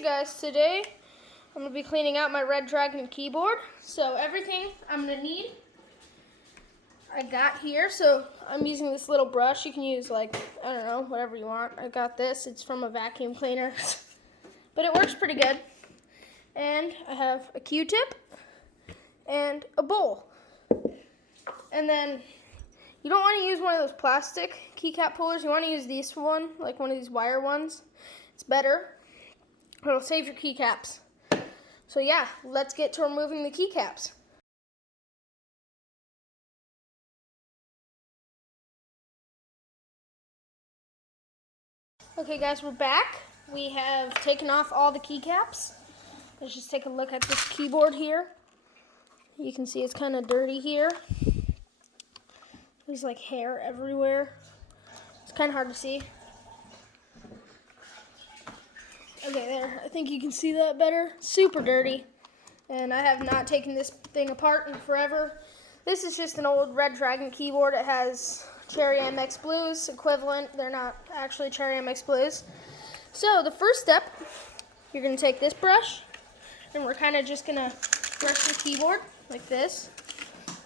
Hey guys, today I'm going to be cleaning out my Red Dragon keyboard. So everything I'm going to need, I got here. So I'm using this little brush. You can use I don't know, whatever you want. I got this. It's from a vacuum cleaner. But it works pretty good. And I have a Q-tip and a bowl. And then you don't want to use one of those plastic keycap pullers. You want to use this one, like one of these wire ones. It's better. It'll save your keycaps. So yeah, let's get to removing the keycaps. Okay guys, we're back. We have taken off all the keycaps. Let's just take a look at this keyboard here. You can see it's kind of dirty here. There's like hair everywhere. It's kind of hard to see. Okay, there. I think you can see that better. Super dirty. And I have not taken this thing apart in forever. This is just an old Red Dragon keyboard. It has Cherry MX Blues equivalent. They're not actually Cherry MX Blues. So the first step, you're going to take this brush, and we're kind of just going to brush the keyboard like this.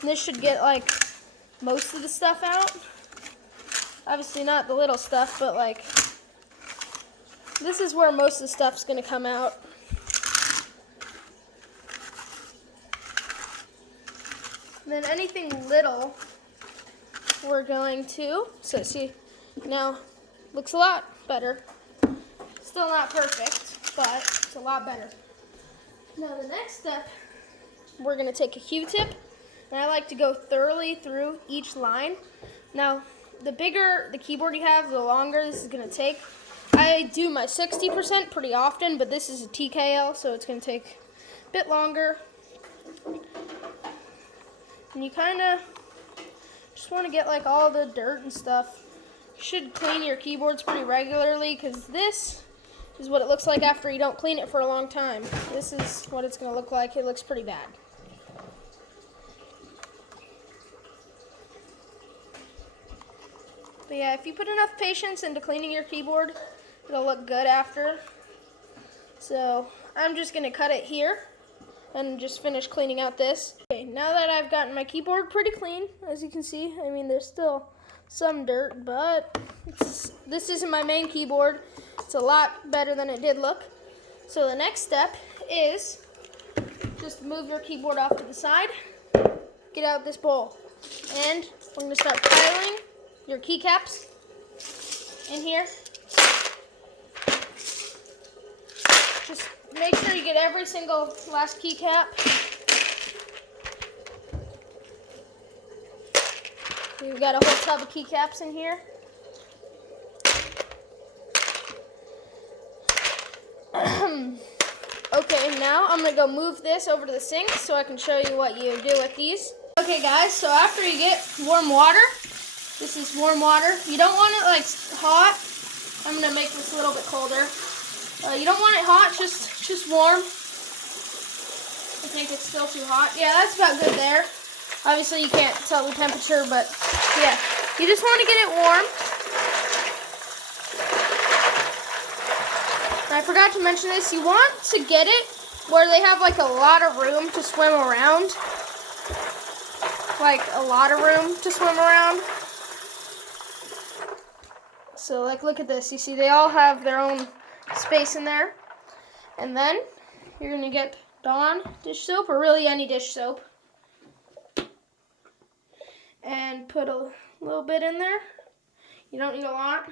And this should get like most of the stuff out. Obviously not the little stuff, but like this is where most of the stuff's going to come out. And then anything little, we're going to, so see, now looks a lot better. Still not perfect, but it's a lot better. Now the next step, we're going to take a Q-tip, and I like to go thoroughly through each line. Now, the bigger the keyboard you have, the longer this is going to take. I do my 60% pretty often, but this is a TKL, so it's going to take a bit longer. And you kind of just want to get like all the dirt and stuff. You should clean your keyboards pretty regularly, because this is what it looks like after you don't clean it for a long time. This is what it's going to look like. It looks pretty bad. But yeah, if you put enough patience into cleaning your keyboard, it'll look good after. So I'm just going to cut it here and just finish cleaning out this. Okay, now that I've gotten my keyboard pretty clean, as you can see, I mean there's still some dirt, but this isn't my main keyboard. It's a lot better than it did look. So the next step is just move your keyboard off to the side, get out this bowl, and we're going to start piling your keycaps in here. Just make sure you get every single last keycap. We've got a whole tub of keycaps in here. Okay, now I'm going to go move this over to the sink so I can show you what you do with these. Okay guys, so after you get warm water, this is warm water. You don't want it like hot. I'm going to make this a little bit colder. You don't want it hot, just warm. I think it's still too hot. Yeah, that's about good there. Obviously you can't tell the temperature, but yeah. You just want to get it warm. And I forgot to mention this. You want to get it where they have like a lot of room to swim around. Like a lot of room to swim around. So like look at this. You see they all have their own space in there. And then you're going to get Dawn dish soap, or really any dish soap, and put a little bit in there. You don't need a lot.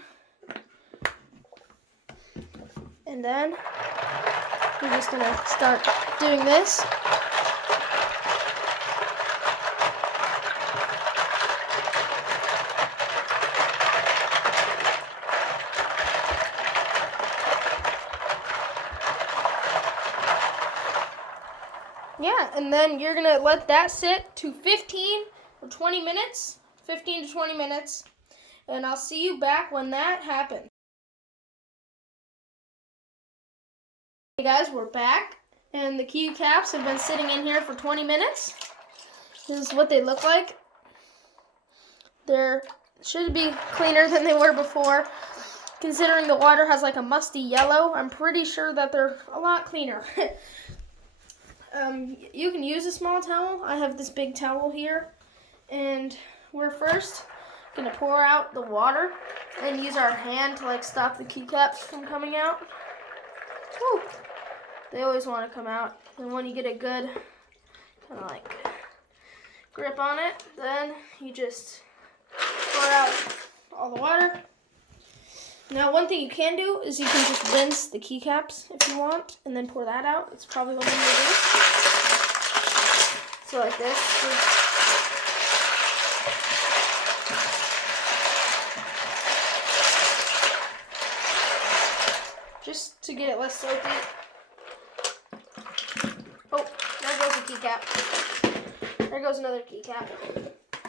And then you're just going to start doing this. Yeah, and then you're going to let that sit to 15 or 20 minutes, 15 to 20 minutes, and I'll see you back when that happens. Hey guys, we're back, and the keycaps have been sitting in here for 20 minutes. This is what they look like. They should be cleaner than they were before. considering the water has like a musty yellow, I'm pretty sure that they're a lot cleaner. You can use a small towel. I have this big towel here, and we're first gonna pour out the water and use our hand to like stop the keycaps from coming out. Whew. They always want to come out, and when you get a good kind of like grip on it, then you just pour out all the water. Now, one thing you can do is you can just rinse the keycaps if you want, and then pour that out. It's probably what I'm gonna do. So like this. Just to get it less soapy. Oh, there goes a keycap. There goes another keycap.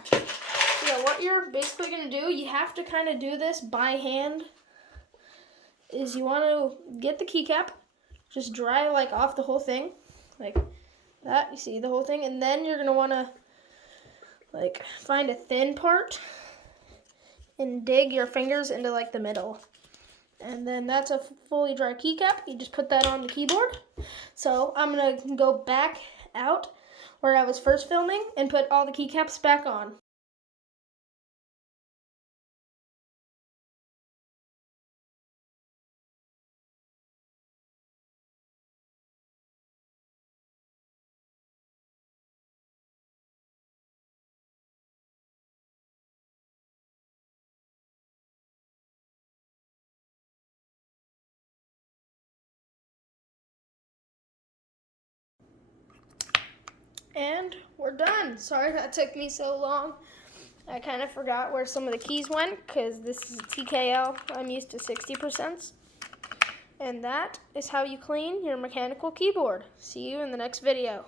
So yeah, what you're basically gonna do, you have to kind of do this by hand, is you want to get the keycap, just dry like off the whole thing, like that, you see the whole thing, and then you're gonna want to like find a thin part and dig your fingers into like the middle. And then that's a fully dry keycap. You just put that on the keyboard. So I'm gonna go back out where I was first filming and put all the keycaps back on. And we're done. Sorry that took me so long. I kind of forgot where some of the keys went because this is a TKL. I'm used to 60%. And that is how you clean your mechanical keyboard. See you in the next video.